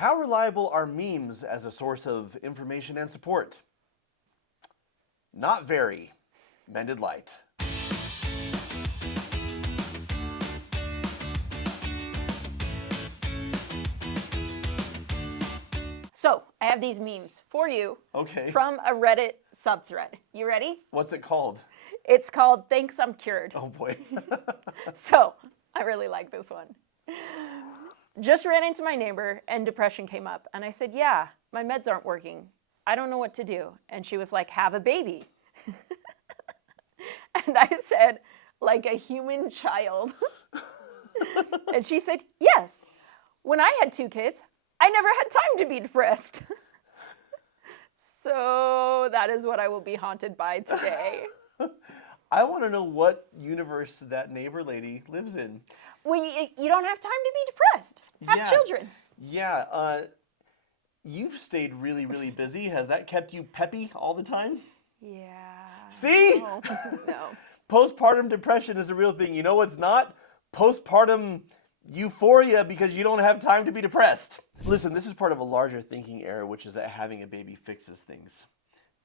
How reliable are memes as a source of information and support? Not very. Mended light. So, I have these memes for you Okay. from a Reddit subthread. You ready? What's it called? It's called ThanksImCured. Oh boy. So, I really like this one. Just ran into my neighbor and depression came up. And I said, yeah, my meds aren't working. I don't know what to do. And she was like, have a baby. And I said, like a human child. And she said, yes. When I had 2 kids, I never had time to be depressed. So that is what I will be haunted by today. I want to know what universe that neighbor lady lives in. Well, you don't have time to be depressed. Have children. Yeah. You've stayed really, really busy. Has that kept you peppy all the time? Yeah. See? No. No. Postpartum depression is a real thing. You know what's not? Postpartum euphoria because you don't have time to be depressed. Listen, this is part of a larger thinking error, which is that having a baby fixes things.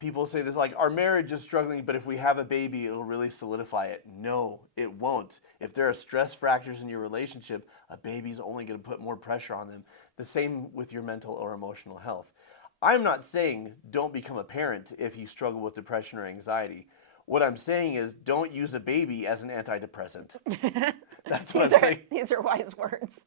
People say this like, our marriage is struggling, but if we have a baby, it'll really solidify it. No, it won't. If there are stress fractures in your relationship, a baby's only going to put more pressure on them. The same with your mental or emotional health. I'm not saying don't become a parent if you struggle with depression or anxiety. What I'm saying is don't use a baby as an antidepressant. That's what I'm saying. These are wise words.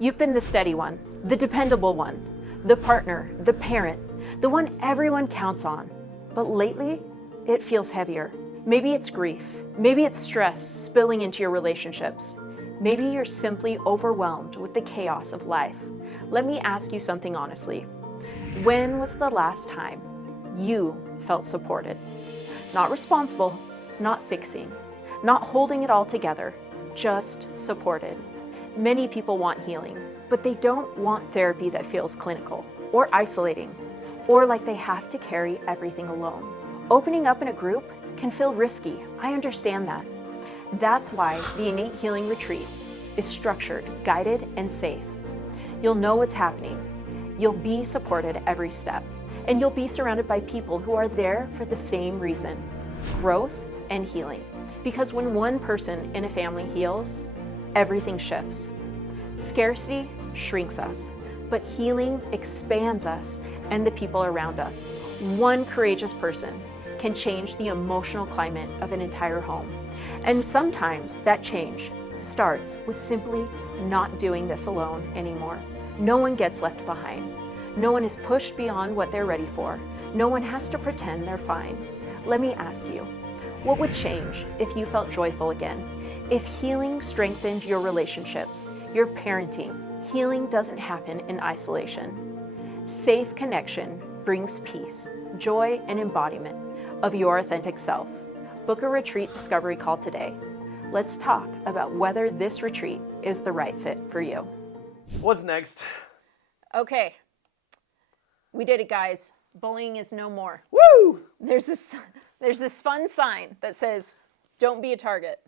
You've been the steady one, the dependable one, the partner, the parent, the one everyone counts on. But lately, it feels heavier. Maybe it's grief. Maybe it's stress spilling into your relationships. Maybe you're simply overwhelmed with the chaos of life. Let me ask you something honestly. When was the last time you felt supported? Not responsible, not fixing, not holding it all together, just supported. Many people want healing, but they don't want therapy that feels clinical or isolating, or like they have to carry everything alone. Opening up in a group can feel risky. I understand that. That's why the Innate Healing Retreat is structured, guided, and safe. You'll know what's happening. You'll be supported every step, and you'll be surrounded by people who are there for the same reason: growth and healing. Because when one person in a family heals, everything shifts. Scarcity shrinks us, but healing expands us and the people around us. One courageous person can change the emotional climate of an entire home. And sometimes that change starts with simply not doing this alone anymore. No one gets left behind. No one is pushed beyond what they're ready for. No one has to pretend they're fine. Let me ask you, what would change if you felt joyful again? If healing strengthened your relationships, your parenting? Healing doesn't happen in isolation. Safe connection brings peace, joy, and embodiment of your authentic self. Book a retreat discovery call today. Let's talk about whether this retreat is the right fit for you. What's next? Okay, we did it, guys. Bullying is no more. Woo! There's this fun sign that says, "Don't be a target."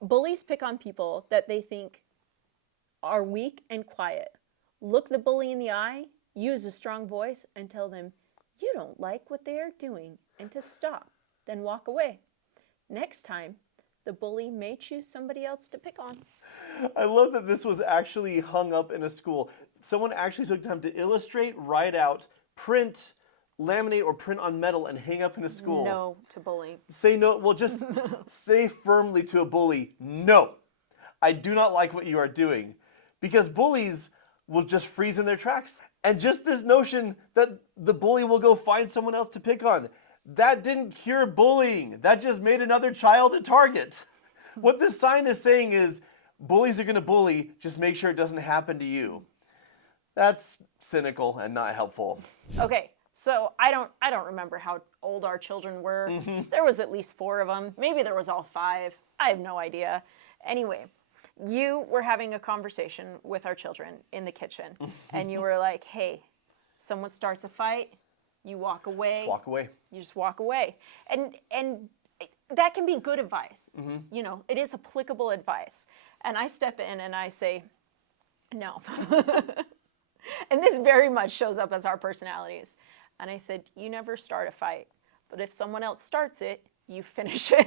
Bullies pick on people that they think are weak and quiet. Look the bully in the eye, use a strong voice, and tell them you don't like what they are doing and to stop, then walk away. Next time, the bully may choose somebody else to pick on. I love that this was actually hung up in a school. Someone actually took time to illustrate, write out, print, laminate, or print on metal and hang up in a school. No to bullying. Say no, well, just say firmly to a bully, no, I do not like what you are doing. Because bullies will just freeze in their tracks. And just this notion that the bully will go find someone else to pick on, that didn't cure bullying. That just made another child a target. What this sign is saying is, bullies are going to bully, just make sure it doesn't happen to you. That's cynical and not helpful. Okay, so I don't remember how old our children were. There was at least 4 of them. Maybe there was all 5. I have no idea. Anyway, you were having a conversation with our children in the kitchen, and you were like, hey, someone starts a fight, you walk away. Just walk away. You just walk away. And that can be good advice. You know, it is applicable advice. And I step in and I say, no. And this very much shows up as our personalities. And I said, you never start a fight, but if someone else starts it, you finish it.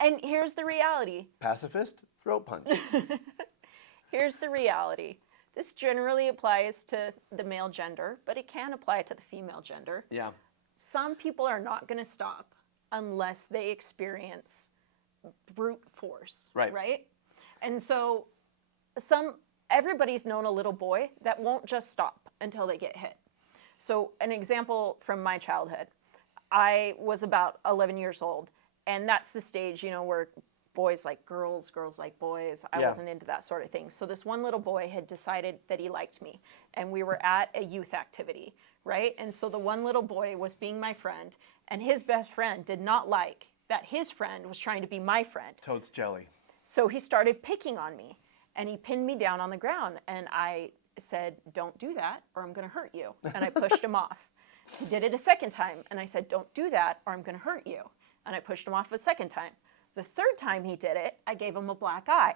And here's the reality. Pacifist, throat punch. Here's the reality. This generally applies to the male gender, but it can apply to the female gender. Yeah. Some people are not going to stop unless they experience brute force. Right? And so everybody's known a little boy that won't just stop until they get hit. So an example from my childhood, I was about 11 years old, and that's the stage, where boys like girls, girls like boys. I wasn't into that sort of thing. So this one little boy had decided that he liked me, and we were at a youth activity, right? And so the one little boy was being my friend, and his best friend did not like that his friend was trying to be my friend. Totes jelly. So he started picking on me, and he pinned me down on the ground, and I said, don't do that, or I'm going to hurt you. And I pushed him off. He did it a second time, and I said, don't do that, or I'm going to hurt you. And I pushed him off a second time. The third time he did it, I gave him a black eye.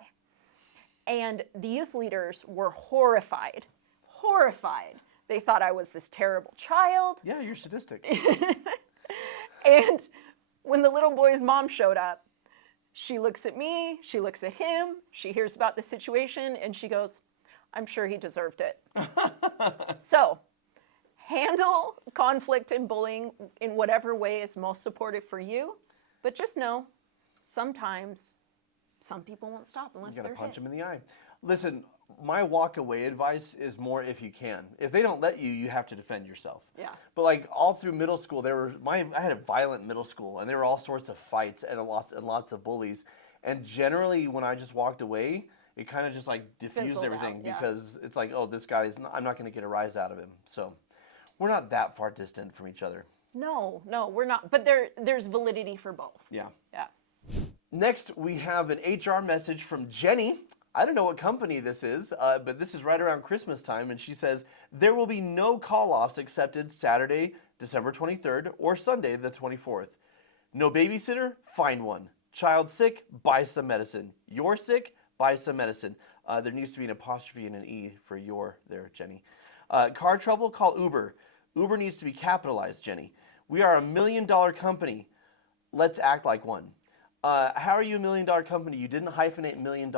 And the youth leaders were horrified. Horrified. They thought I was this terrible child. Yeah, you're sadistic. And when the little boy's mom showed up, she looks at me, she looks at him, she hears about the situation, and she goes, I'm sure he deserved it. So, handle conflict and bullying in whatever way is most supportive for you, but just know, sometimes some people won't stop unless You they're gotta punch hit. them in the eye. Listen, my walk away advice is more if you can. If they don't let you, you have to defend yourself. Yeah. But like all through middle school, I had a violent middle school, and there were all sorts of fights and lots of bullies. And generally, when I just walked away, it kind of just like diffused Fizzled everything out, yeah. because it's like, oh, this guy's I'm not going to get a rise out of him. So we're not that far distant from each other. No, we're not. But there's validity for both. Yeah. Yeah. Next, we have an HR message from Jenny. I don't know what company this is, but this is right around Christmas time, and she says, there will be no call-offs accepted Saturday, December 23rd, or Sunday, the 24th. No babysitter? Find one. Child sick? Buy some medicine. You're sick? Buy some medicine. There needs to be an apostrophe and an E for your there, Jenny. Car trouble? Call Uber. Uber needs to be capitalized, Jenny. We are $1 million company. Let's act like one. How are you $1 million company? You didn't hyphenate $1 million,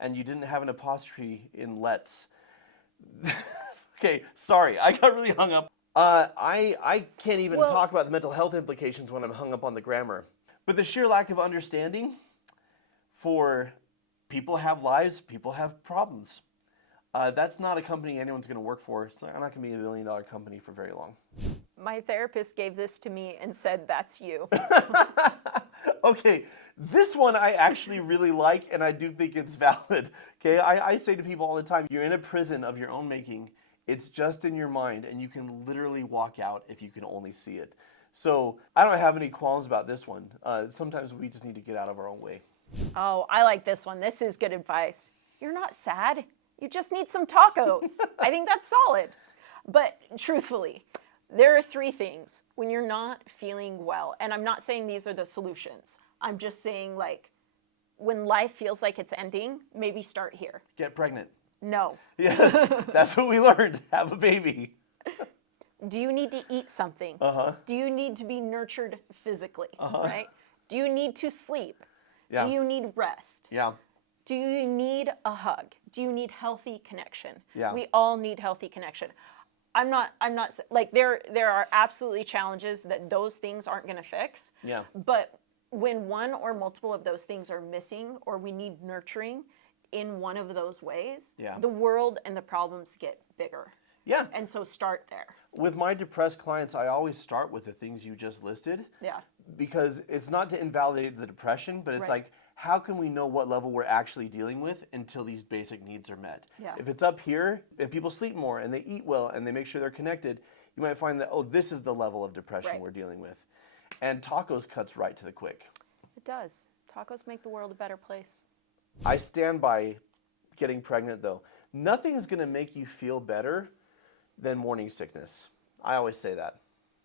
and you didn't have an apostrophe in let's. Okay, sorry, I got really hung up. I can't even talk about the mental health implications when I'm hung up on the grammar. But the sheer lack of understanding for people have lives, people have problems. That's not a company anyone's going to work for. I'm not going to be $1 million company for very long. My therapist gave this to me and said, that's you. Okay, this one I actually really like, and I do think it's valid. Okay, I say to people all the time, you're in a prison of your own making. It's just in your mind, and you can literally walk out if you can only see it. So I don't have any qualms about this one. Sometimes we just need to get out of our own way. Oh, I like this one. This is good advice. You're not sad. You just need some tacos. I think that's solid. But truthfully, there are 3 things when you're not feeling well. And I'm not saying these are the solutions. I'm just saying, like, when life feels like it's ending, maybe start here. Get pregnant. No. Yes, that's what we learned. Have a baby. Do you need to eat something? Uh-huh. Do you need to be nurtured physically? Uh-huh. Right? Do you need to sleep? Yeah. Do you need rest? Yeah. Do you need a hug? Do you need healthy connection? Yeah. We all need healthy connection. I'm not like there are absolutely challenges that those things aren't going to fix. Yeah. But when one or multiple of those things are missing, or we need nurturing in one of those ways, Yeah. the world and the problems get bigger. Yeah. And so start there. With my depressed clients, I always start with the things you just listed. Yeah. Because it's not to invalidate the depression, but it's Right. like, how can we know what level we're actually dealing with until these basic needs are met? Yeah. If it's up here and people sleep more and they eat well and they make sure they're connected, you might find that, oh, this is the level of depression Right. we're dealing with. And tacos cuts right to the quick. It does. Tacos make the world a better place. I stand by getting pregnant, though. Nothing is going to make you feel better than morning sickness. I always say that.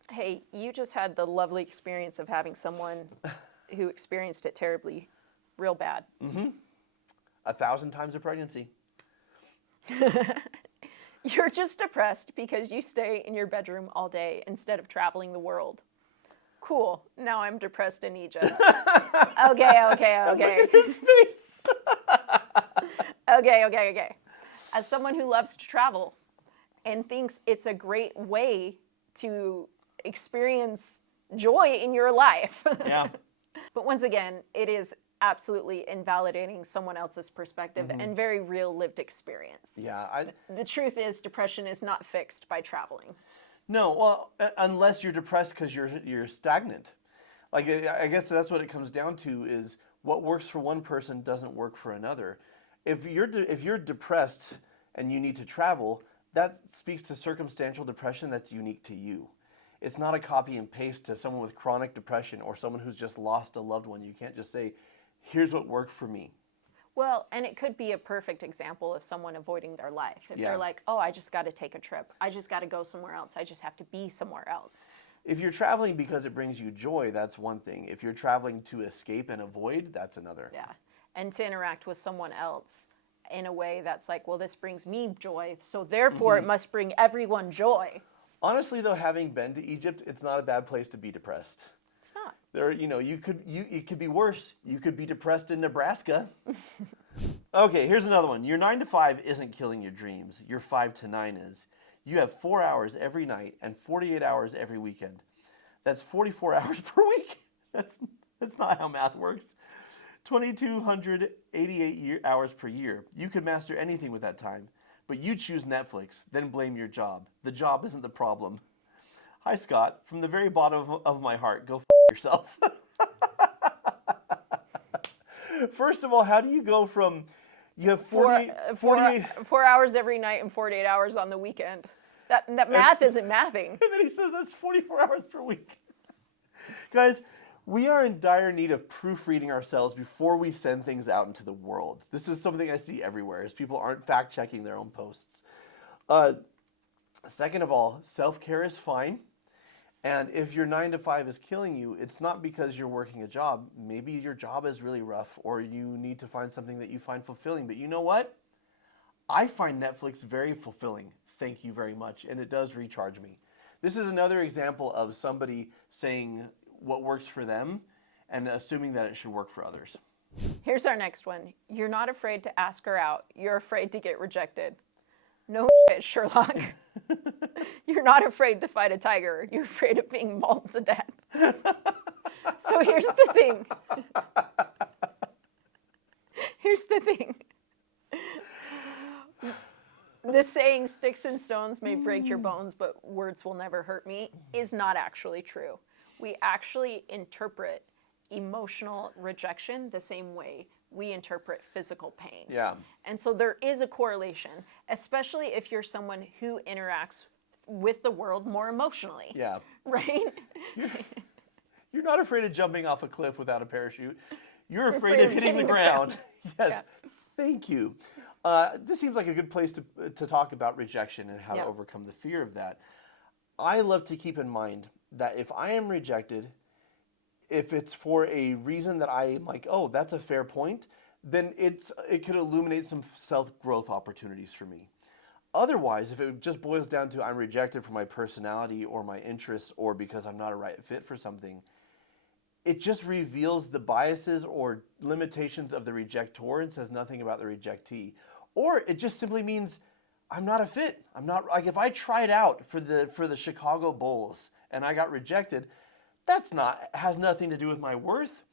Hey, you just had the lovely experience of having someone who experienced it terribly, real bad. 1,000 times a pregnancy. You're just depressed because you stay in your bedroom all day instead of traveling the world. Cool. Now I'm depressed in Egypt. Okay. Look at his face. Okay. As someone who loves to travel and thinks it's a great way to experience joy in your life. Yeah. But once again, it is absolutely invalidating someone else's perspective and very real lived experience. Yeah. The truth is, depression is not fixed by traveling. No, well, unless you're depressed because you're stagnant. Like, I guess that's what it comes down to, is what works for one person doesn't work for another. If you're depressed and you need to travel, that speaks to circumstantial depression that's unique to you. It's not a copy and paste to someone with chronic depression or someone who's just lost a loved one. You can't just say, here's what worked for me. Well, and it could be a perfect example of someone avoiding their life. If Yeah. they're like, oh, I just got to take a trip. I just got to go somewhere else. I just have to be somewhere else. If you're traveling because it brings you joy, that's one thing. If you're traveling to escape and avoid, that's another. Yeah. And to interact with someone else in a way that's like, well, this brings me joy, so therefore it must bring everyone joy. Honestly, though, having been to Egypt, it's not a bad place to be depressed. It's not. It could be worse. You could be depressed in Nebraska. Okay, here's another one. Your 9 to 5 isn't killing your dreams. Your 5 to 9 is. You have 4 hours every night and 48 hours every weekend. That's 44 hours per week. That's not how math works. 2,288 hours per year. You could master anything with that time. But you choose Netflix, then blame your job. The job isn't the problem. Hi, Scott. From the very bottom of my heart, go yourself. First of all, how do you go from, you have 4 hours every night and 48 hours on the weekend? That math isn't mathing. And then he says that's 44 hours per week. Guys, we are in dire need of proofreading ourselves before we send things out into the world. This is something I see everywhere, is people aren't fact-checking their own posts. Second of all, self-care is fine. And if your 9 to 5 is killing you, it's not because you're working a job. Maybe your job is really rough, or you need to find something that you find fulfilling. But you know what? I find Netflix very fulfilling. Thank you very much. And it does recharge me. This is another example of somebody saying what works for them and assuming that it should work for others. Here's our next one. You're not afraid to ask her out. You're afraid to get rejected. No shit, Sherlock. You're not afraid to fight a tiger. You're afraid of being mauled to death. So here's the thing. The saying, sticks and stones may break your bones, but words will never hurt me, is not actually true. We actually interpret emotional rejection the same way we interpret physical pain. Yeah. And so there is a correlation, especially if you're someone who interacts with the world more emotionally. Yeah. Right? You're not afraid of jumping off a cliff without a parachute. You're afraid of hitting the ground. Yes. Yeah. Thank you. This seems like a good place to talk about rejection and how to overcome the fear of that. I love to keep in mind that if I am rejected, if it's for a reason that I'm like, oh, that's a fair point, then it could illuminate some self-growth opportunities for me. Otherwise, if it just boils down to I'm rejected for my personality or my interests or because I'm not a right fit for something, it just reveals the biases or limitations of the rejector and says nothing about the rejectee. Or it just simply means I'm not a fit. I'm not, like, if I tried out for the Chicago Bulls and I got rejected, has nothing to do with my worth.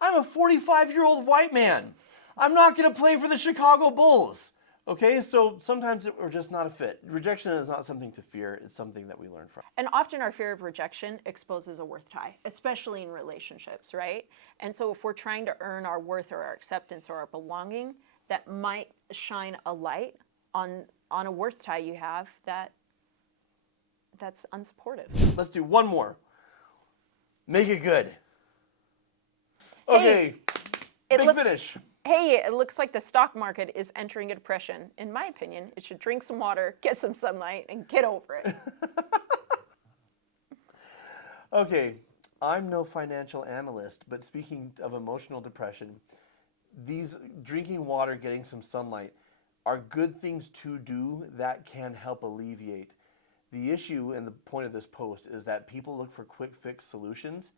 I'm a 45-year-old white man. I'm not going to play for the Chicago Bulls. Okay, so sometimes we're just not a fit. Rejection is not something to fear. It's something that we learn from. And often our fear of rejection exposes a worth tie, especially in relationships, right? And so if we're trying to earn our worth or our acceptance or our belonging, that might shine a light on a worth tie you have that's unsupportive. Let's do one more. Make it good. Okay, big finish. Hey, it looks like the stock market is entering a depression. In my opinion, it should drink some water, get some sunlight, and get over it. Okay, I'm no financial analyst, but speaking of emotional depression, these drinking water, getting some sunlight, are good things to do that can help alleviate. The issue and the point of this post is that people look for quick fix solutions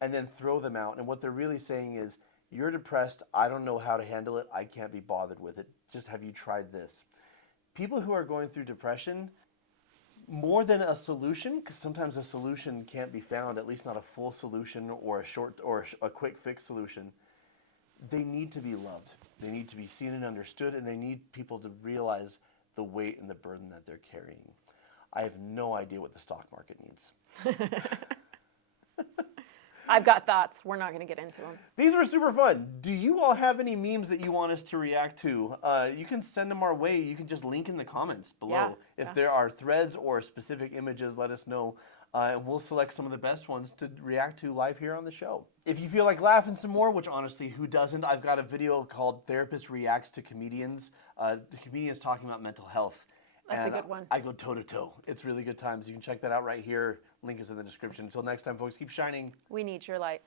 and then throw them out. And what they're really saying is, you're depressed, I don't know how to handle it, I can't be bothered with it. Just have you tried this? People who are going through depression, more than a solution, because sometimes a solution can't be found, at least not a full solution or a quick fix solution, they need to be loved. They need to be seen and understood, and they need people to realize the weight and the burden that they're carrying. I have no idea what the stock market needs. I've got thoughts. We're not going to get into them. These were super fun. Do you all have any memes that you want us to react to? You can send them our way. You can just link in the comments below. If there are threads or specific images, let us know. And we'll select some of the best ones to react to live here on the show. If you feel like laughing some more, which honestly, who doesn't? I've got a video called Therapist Reacts to Comedians. The comedians talking about mental health. That's and a good one. I go toe to toe. It's really good times. You can check that out right here. Link is in the description. Until next time, folks, keep shining. We need your light.